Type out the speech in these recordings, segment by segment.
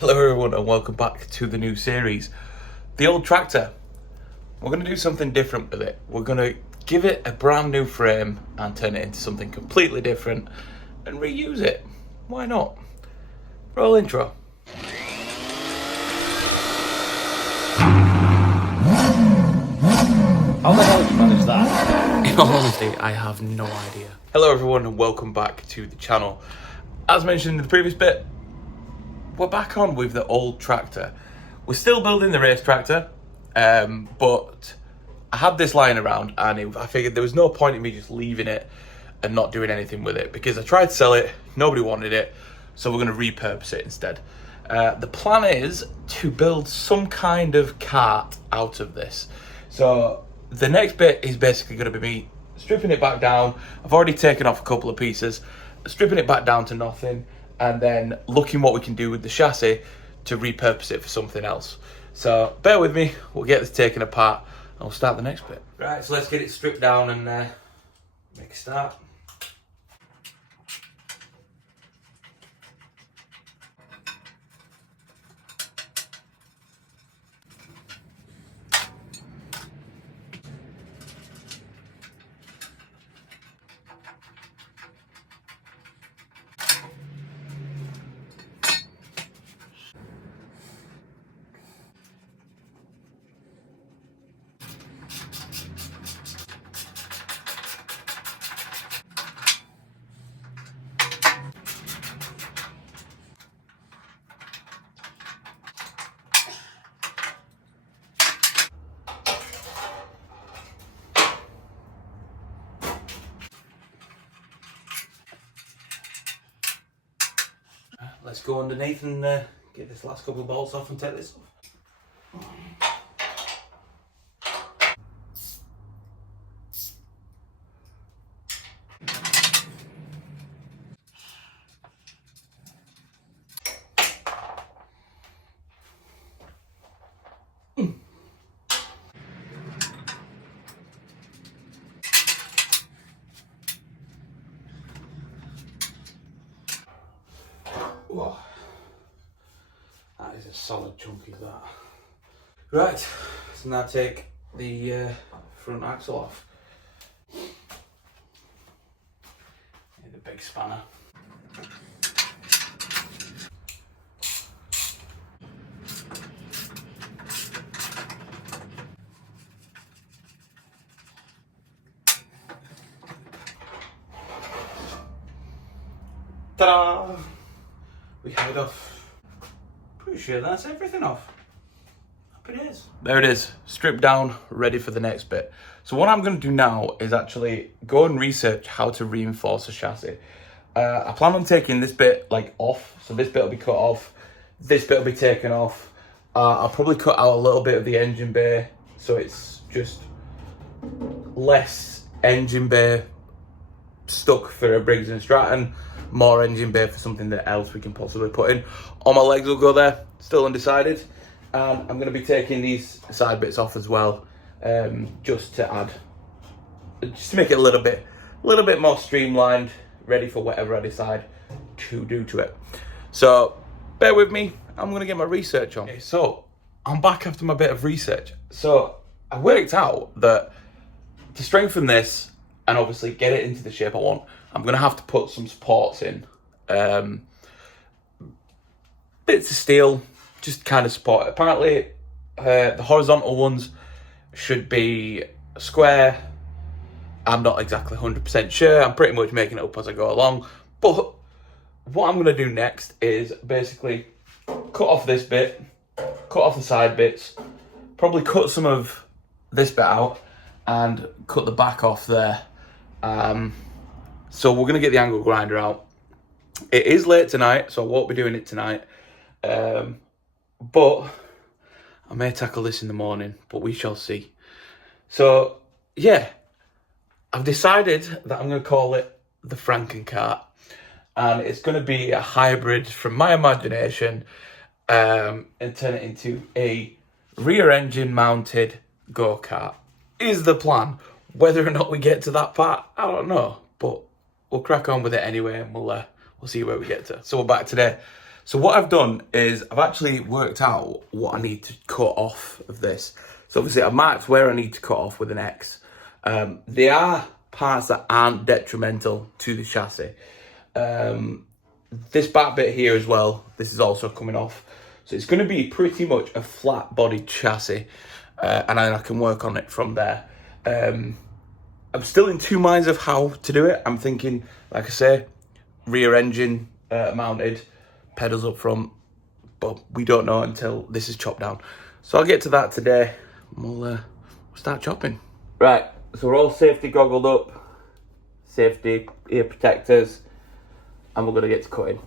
Hello everyone and welcome back to the new series. The old tractor. We're going to do something different with it. We're going to give it a brand new frame and turn it into something completely different and reuse it. Why not? Roll intro. How the hell did you manage that? In all honesty, I have no idea. Hello everyone and welcome back to the channel. As mentioned in the previous bit, we're back on with the old tractor. We're still building the race tractor, but I had this lying around and I figured there was no point in me just leaving it and not doing anything with it because I tried to sell it, nobody wanted it, so we're going to repurpose it instead. The plan is to build some kind of cart out of this. So the next bit is basically going to be me stripping it back down. I've already taken off a couple of pieces, stripping it back down to nothing, and then looking what we can do with the chassis to repurpose it for something else. So bear with me, we'll get this taken apart and we'll start the next bit. Right, so let's get it stripped down and make a start. Let's go underneath and get this last couple of bolts off and take this off. Whoa. That is a solid chunk of that. Right, so now take the front axle off. Need a big spanner. Ta-da! We have it off. Pretty sure that's everything off. Hope it is. There it is, stripped down, ready for the next bit. So what I'm going to do now is actually go and research how to reinforce a chassis. I plan on taking this bit off, so this bit will be cut off, this bit will be taken off. I'll probably cut out a little bit of the engine bay, so it's just less engine bay stuck for a Briggs & Stratton, more engine bay for something else we can possibly put in. All my legs will go there, still undecided. And I'm going to be taking these side bits off as well, just to make it a little bit more streamlined, ready for whatever I decide to do to it. So bear with me, I'm going to get my research on. Okay, so I'm back after my bit of research. So I worked out that to strengthen this and obviously get it into the shape I want, I'm going to have to put some supports in. Bits of steel, just kind of support. Apparently, the horizontal ones should be square. I'm not exactly 100% sure. I'm pretty much making it up as I go along. But what I'm going to do next is basically cut off this bit, cut off the side bits, probably cut some of this bit out and cut the back off there. So we're going to get the angle grinder out. It is late tonight, so I won't be doing it tonight. But I may tackle this in the morning, but we shall see. So, yeah, I've decided that I'm going to call it the Frankenkart. And it's going to be a hybrid from my imagination and turn it into a rear engine mounted go-kart. Is the plan. Whether or not we get to that part, I don't know. But we'll crack on with it anyway and we'll see where we get to. So we're back today. So what I've done is I've actually worked out what I need to cut off of this. So obviously I've marked where I need to cut off with an X. There are parts that aren't detrimental to the chassis. This back bit here as well, this is also coming off. So it's going to be pretty much a flat bodied chassis, and then I can work on it from there. I'm still in two minds of how to do it. I'm thinking, like I say, rear engine mounted, pedals up front, but we don't know until this is chopped down. So I'll get to that today, and we'll start chopping. Right, so we're all safety goggled up, safety ear protectors, and we're going to get to cutting.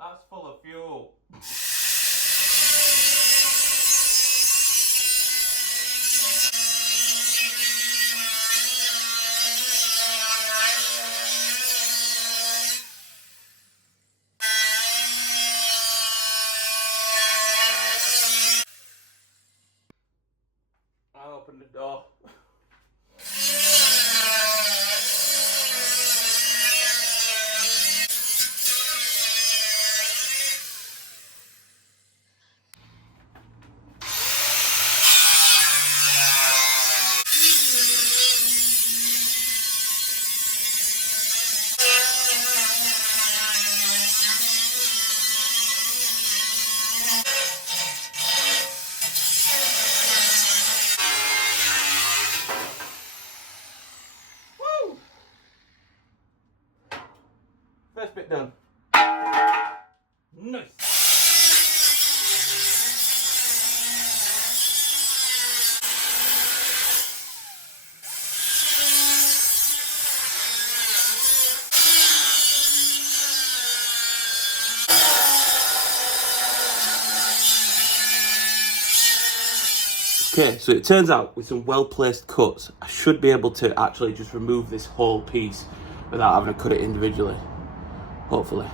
That's full of fuel. I'll open the door. First bit done. Nice. Okay, so it turns out with some well-placed cuts, I should be able to actually just remove this whole piece without having to cut it individually. Hopefully.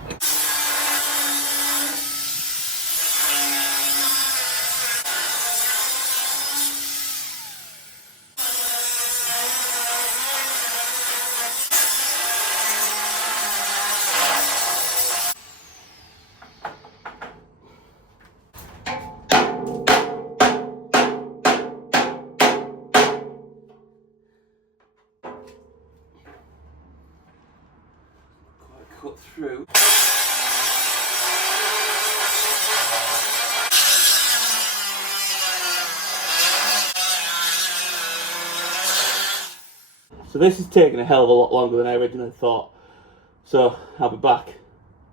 Cut through. So this is taking a hell of a lot longer than I originally thought. So I'll be back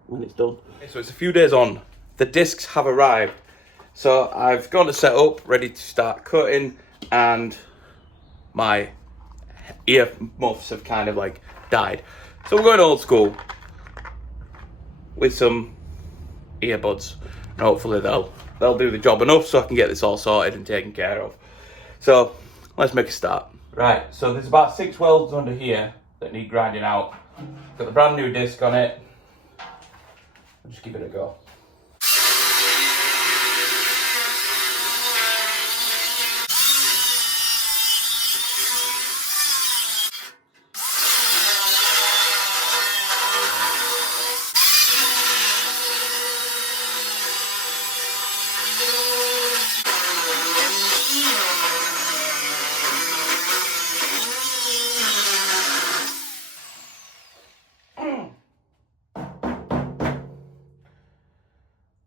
when it's done. Okay, so it's a few days on. The discs have arrived. So I've gone to set up, ready to start cutting, and my ear muffs have kind of like died. So we're going old school with some earbuds, and hopefully they'll do the job enough so I can get this all sorted and taken care of. So let's make a start. Right, so there's about 6 welds under here that need grinding out. Got the brand new disc on it. I'll just give it a go.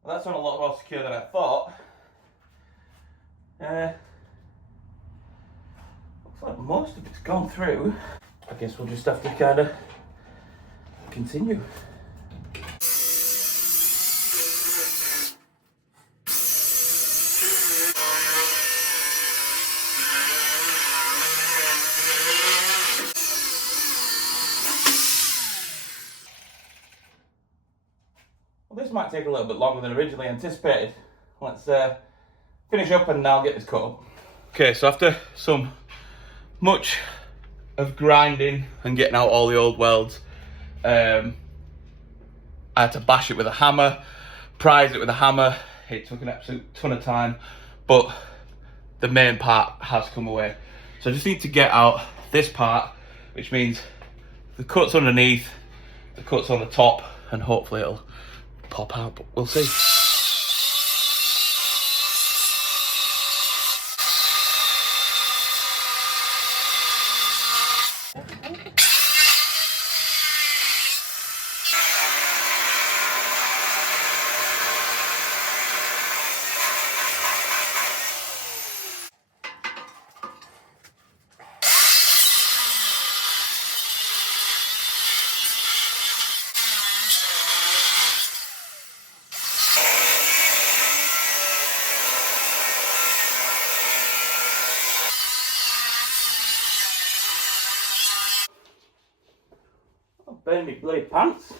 Well, that's on a lot more secure than I thought. Looks like most of it's gone through. I guess we'll just have to kind of continue. This might take a little bit longer than originally anticipated. Let's finish up and I'll get this cut up. Okay, so after some much of grinding and getting out all the old welds, I had to bash it with a hammer, prise it with a hammer, It took an absolute ton of time, but the main part has come away. So I just need to get out this part, which means the cuts underneath, the cuts on the top, and hopefully it'll pop out, but we'll see. I'll burn me bloody pants.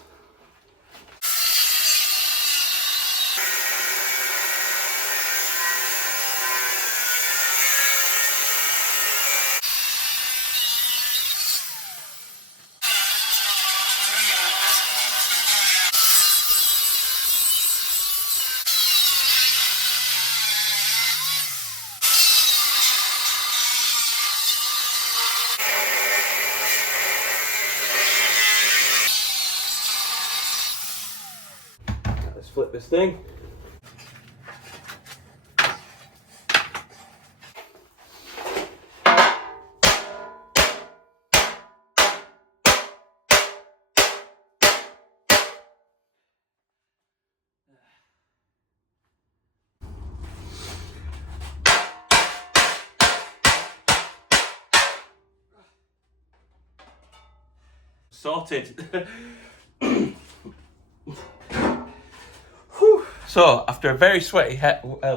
Let's flip this thing. Sorted. So, after a very sweaty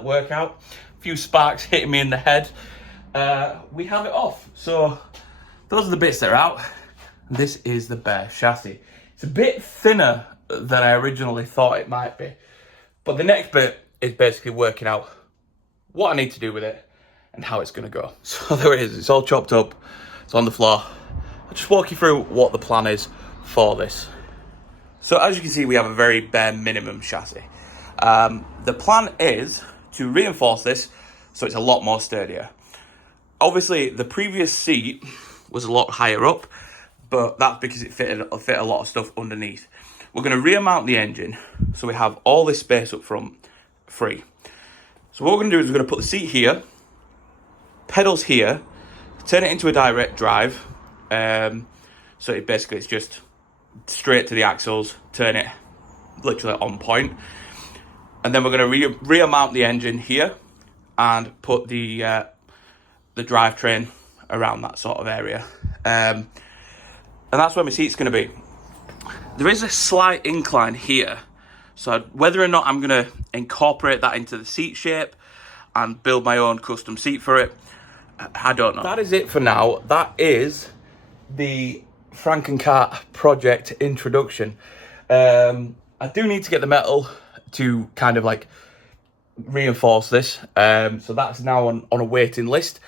workout, a few sparks hitting me in the head, we have it off. So, those are the bits that are out. This is the bare chassis. It's a bit thinner than I originally thought it might be. But the next bit is basically working out what I need to do with it and how it's going to go. So, there it is. It's all chopped up. It's on the floor. I'll just walk you through what the plan is for this. So, as you can see, we have a very bare minimum chassis. The plan is to reinforce this so it's a lot more sturdier. Obviously, the previous seat was a lot higher up, but that's because it fit a lot of stuff underneath. We're going to reamount the engine so we have all this space up front free. So what we're going to do is we're going to put the seat here, pedals here, turn it into a direct drive. So it basically it's just straight to the axles, turn it literally on point. And then we're going to reamount the engine here and put the drivetrain around that sort of area. And that's where my seat's going to be. There is a slight incline here. So whether or not I'm going to incorporate that into the seat shape and build my own custom seat for it, I don't know. That is it for now. That is the Frankenkart Project introduction. I do need to get the metal to kind of like reinforce this, so that's now on a waiting list,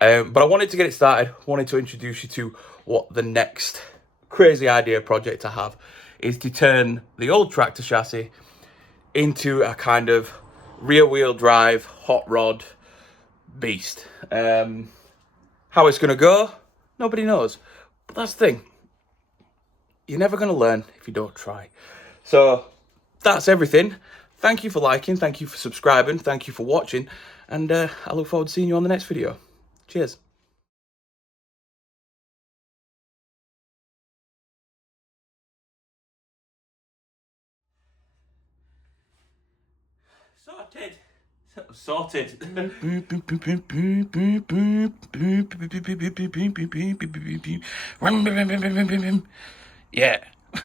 but I wanted to get it started. Wanted to introduce you to what the next crazy idea project I have is, to turn the old tractor chassis into a kind of rear wheel drive hot rod beast. How it's gonna go, nobody knows, but that's the thing, you're never gonna learn if you don't try. So that's everything. Thank you for liking, thank you for subscribing, thank you for watching, and I look forward to seeing you on the next video. Cheers. Sorted. Yeah.